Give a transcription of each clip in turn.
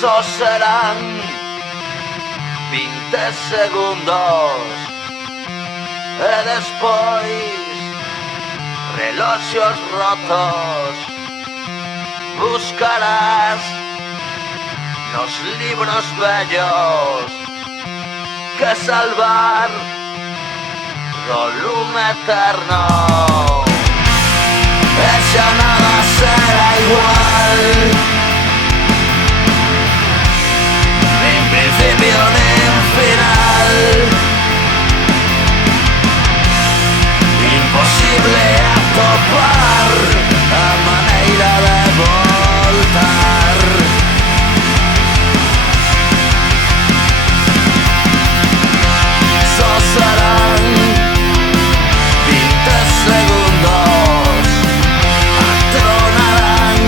Só serán 20 segundos e despois reloxos rotos buscarás nos libros vellos que salvar do lume eterno. E xa nada será igual, nin principio nin final. Imposible atopar a maneira de voltar. Só serán 20 segundos, atronarán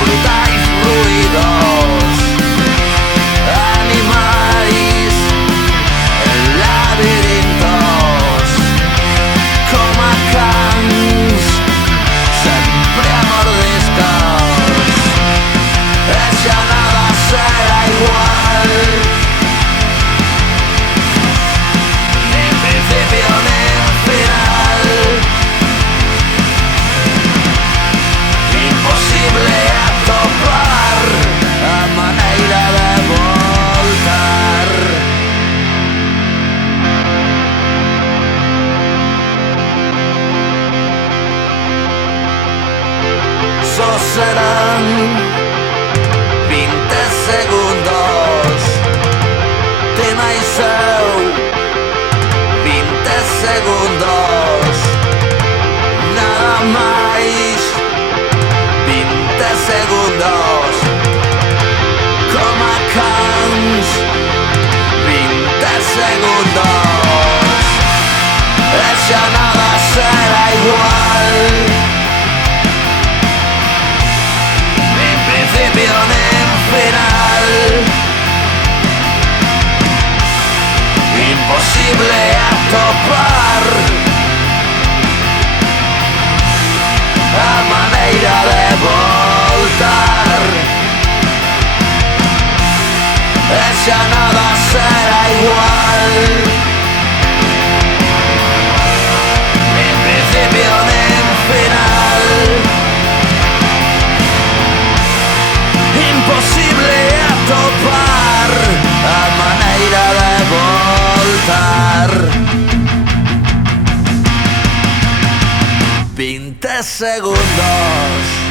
brutais ruidos, animais en labirintos, como cans sempre a mordiscos. E xa nada será igual, nin principio nin final. Imposible atopar a maneira de voltar. Só serán 20 segundos, ti máis eu, 20 segundos, nada máis. 20 segundos, como cans, 20 segundos, e xa nada será igual, nin principio nin final. Imposible atopar a maneira de voltar. E xa nada será igual, nin principio nin final. Imposible atopar a maneira de voltar. 20 segundos.